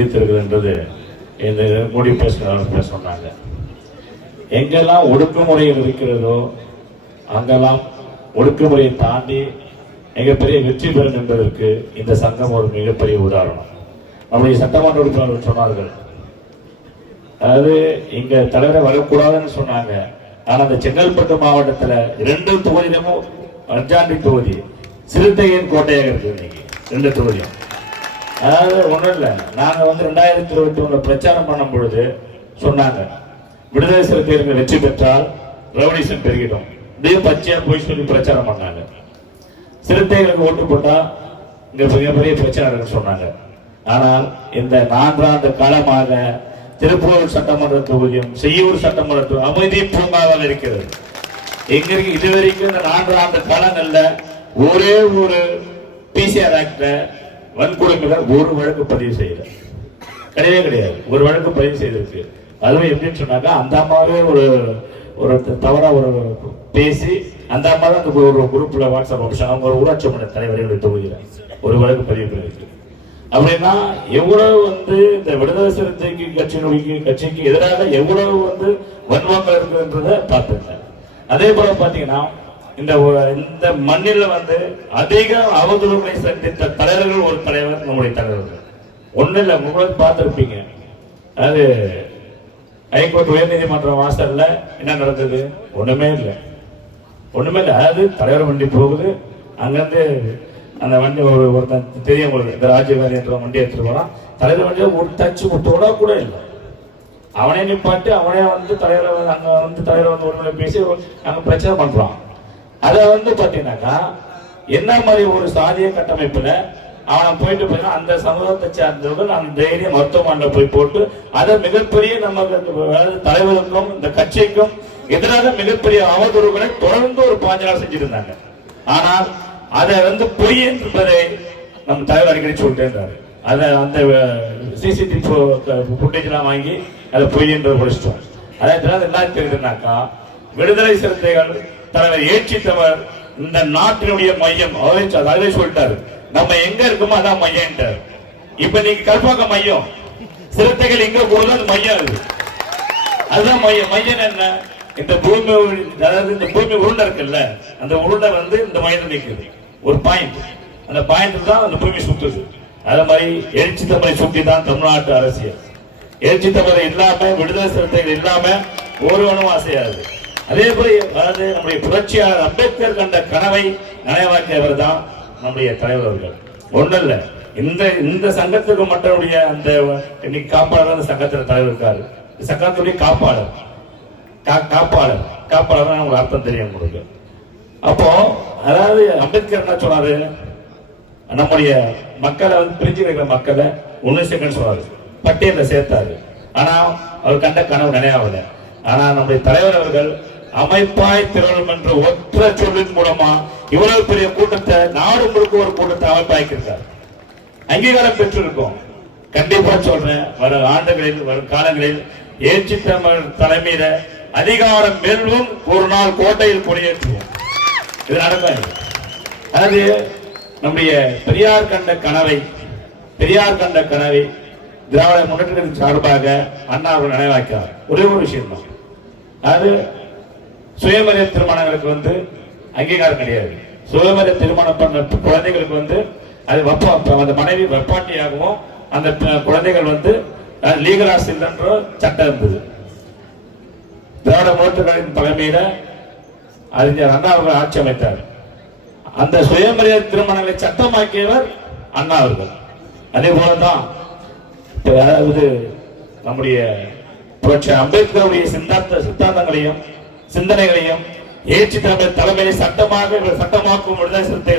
இருக்கிறது இந்த மோடி பேசுகிறவங்க பேச சொன்னாங்க எங்கெல்லாம் ஒடுக்குமுறை இருக்கிறதோ அங்கெல்லாம் ஒடுக்குமுறையை தாண்டி மிகப்பெரிய வெற்றி பெறும் என்பதற்கு இந்த சங்கம் ஒரு மிகப்பெரிய உதாரணம். நம்முடைய சட்டமன்ற உறுப்பினர்கள் சொன்னார்கள். அதாவது இங்க தலைவரை வரக்கூடாதுன்னு சொன்னாங்க. ஆனா அந்த செங்கல்பட்டு மாவட்டத்துல இரண்டு தொகுதியிலும் அஞ்சாண்டி தொகுதி சிறுத்தையின் கோட்டையாக இருக்கு இன்னைக்கு. ரெண்டு தொகுதியும். அதாவது ஒன்றும் இல்லை. நாங்கள் வந்து ரெண்டாயிரத்தி இருபத்தி ஒன்றில் பிரச்சாரம் பண்ணும் பொழுது சொன்னாங்க விடுதலை சிறுத்தைகள் வெற்றி பெற்றால் ரெவல்யூஷன் பெருகிடும். இதே பச்சையாக போய் சொல்லி பிரச்சாரம் பண்ணாங்க. சிறுத்தைகளுக்கு ஓட்டு போட்டால் இங்கே மிகப்பெரிய பிரச்சனை சொன்னாங்க. ஆனால் இந்த நான்காண்டு காலமாக திருப்பூர் சட்டமன்ற தொகுதியும் செய்யூர் சட்டமன்ற அமைதி பூங்காவாக இருக்கிறது. எங்களுக்கு இதுவரைக்கும் இது வரைக்கும் இந்த நான்காண்டு காலங்கள்ல ஒரே ஒரு பிசிஆர் ஆக்ட வன்கொடுமையில ஒரு வழக்கு பதிவு செய்யல. கிடையவே கிடையாது. ஒரு வழக்கு பதிவு செய்திருக்கு அதுவும் எப்படின்னு சொன்னாக்கா அந்த அம்மாவே ஒரு ஒரு தவறா ஒரு பேசி அந்த அம்மா தான் அந்த ஒரு குரூப்ல வாட்ஸ்அப் ஆப்ஷன் அவங்க ஒரு ஊராட்சி மன்ற தலைவர்களுடைய தொகுதியில். ஒரு வழக்கு பதிவு பண்ணிருக்கு அப்படின்னா எவ்வளவு வந்து இந்த விடுதலை சிறுத்தைக்கு கட்சியினுடைய கட்சிக்கு எதிராக எவ்வளவு வந்து வன்மங்கள் இருக்குன்றத பார்த்துங்க அதே போல பாத்தீங்கன்னா இந்த இந்த மண்ணில் வந்து அதிக அவதூறுகளை சந்தித்த தலைவர்கள் ஒரு தலைவர் நம்முடைய தலைவர்கள் ஒன்றும் இல்லை உங்களுக்கு பார்த்துருப்பீங்க. அது ஹைகோர்ட் உயர்நீதிமன்றம் வாசல்ல என்ன நடந்தது? ஒண்ணுமே இல்லை. ஒண்ணுமே இல்லை. அதாவது தலைவர் வண்டி போகுது. அங்கேருந்து அந்த வண்டி ஒரு ஒருத்தன் தெரியும் உங்களுக்கு இந்த ராஜீவ்காந்தி என்ற வண்டி எடுத்துட்டு போறான். தலைவர் வண்டியை ஒரு டச்சு முட்டோட கூட இல்லை. அவனே நிப்பாட்டு அவனே வந்து தலைவரை வந்து அங்கே வந்து தலைவர் வந்து ஒருமுறை பேசி அங்கே பிரச்சனை பண்ணுறான் அதை வந்து பார்த்தீங்கன்னாக்கா என்ன மாதிரி ஒரு சாதிய கட்டமைப்புல அவனை போயிட்டு போய் அந்த சமூகத்தை சேர்ந்தவர்கள் அந்த தைரிய மருத்துவமனையில் போய் போட்டு அதை மிகப்பெரிய நமக்கு அதாவது தலைவருக்கும் இந்த கட்சிக்கும் எதிராக மிகப்பெரிய அவதூறுகளை தொடர்ந்து ஒரு பாஞ்சு செஞ்சிருந்தாங்க. ஆனால் அதை வந்து பொய் என்பதை நம்ம தலைவர் அடிக்கடி சொல்லிட்டே இருந்தார். அதை அந்த சிசிடிவி ஃபுட்டேஜ்லாம் வாங்கி அதை பொய் என்று படிச்சிட்டோம் அதாவது என்ன தெரியுதுனாக்கா விடுதலை சிறுத்தைகள் தலைவர் ஏற்றித்தவர் இந்த நாட்டினுடைய மையம். அவரே சொ- சொல்லிட்டாரு. நம்ம எங்க இருக்கோமோ அதான் மையம்ட்டாரு இப்ப நீங்க கல்பாக்கம் மையம். சிறுத்தைகள் எங்க போகுது அது மையம் இருக்கு அதுதான் மையம். மையம் என்ன? இந்த பூமி அதாவது இந்த பூமி உருண்டை இருக்குல்ல அந்த உருண்டை வந்து இந்த மையத்தில் நிற்குது ஒரு பாயிண்ட் அந்த பாயிண்ட் தான் அந்த பூமி சுத்துது. அதே மாதிரி எழுச்சி தமிழை சுட்டி தான் தமிழ்நாட்டு அரசியல். எழுச்சி தமிழை இல்லாம விடுதலை சிறுத்தைகள் இல்லாம ஒருவனும் அசையாது அதே போல நம்முடைய புரட்சியாளர் அம்பேத்கர் கண்ட கனவை நனைவாக்கியவர் தான் நம்முடைய தலைவர் அவர்கள். ஒண்ணு இந்த இந்த சங்கத்துக்கு மற்றவருடைய அந்த இன்னைக்கு காப்பாளர் அந்த சங்கத்துல தலைவர் இருக்காரு. சங்கத்துடைய காப்பாளர். கா- காப்பாளர். காப்பாளர் உங்களுக்கு அர்த்தம் தெரியும் உங்களுக்கு. அப்போ அதாவது அம்பேத்கர் என்ன சொன்னாரு? நம்முடைய மக்களை வந்து பிரிஞ்சு வைக்கிற மக்களை ஒன்னு சேர்க்கன்னு சொன்னாரு. பட்டியலில் சேர்த்தாரு. ஆனா அவர் கண்ட கனவு நினைவாகல. ஆனா நம்முடைய தலைவர் அவர்கள் அமைப்பாய் திரளும் என்ற ஒற்ற சொல்லின் மூலமா இவ்வளவு பெரிய கூட்டத்தை நாடு முழுக்க ஒரு கூட்டத்தை அமைப்பாய்க்கிறார் அங்கீகாரம் பெற்றிருக்கோம். கண்டிப்பா சொல்றேன் வரும் ஆண்டுகளில் வரும் காலங்களில் ஏற்றி தமிழ் தலைமையில அதிகாரம் வெல்லும் ஒரு நாள் கோட்டையில் கொடியேற்றுவோம். இது நடக்கும் அதாவது நம்முடைய பெரியார் கண்ட கனவை பெரியார் கண்ட கனவை திராவிட முன்னேற்றத்தின் சார்பாக அண்ணா அவர்கள் நினைவாக்கிறார் ஒரே ஒரு விஷயம் தான் அது சுயமரிய திருமணங்களுக்கு வந்து அங்கீகாரம் கிடையாது. சுயமரிய திருமணம் பண்ண குழந்தைகளுக்கு வந்து அது வெப்ப அந்த மனைவி வெப்பாட்டியாகவும் அந்த குழந்தைகள் வந்து லீகலாஸ் இல்லைன்ற சட்டம் இருந்தது. திராவிட முன்னேற்றங்களின் தலைமையில அறிஞர் அண்ணா அவர்கள் ஆட்சி அமைத்தார். அந்த சுயமரியாதை திருமணங்களை சட்டமாக்கியவர் அண்ணா அவர்கள். அதே போலதான் அதாவது நம்முடைய புரட்சி அம்பேத்கருடைய சித்தாந்த சித்தாந்தங்களையும் சிந்தனைகளையும் ஏற்றி தலைமை தலைமையை சட்டமாக சட்டமாக்கும் விடுதலை சிறுத்தை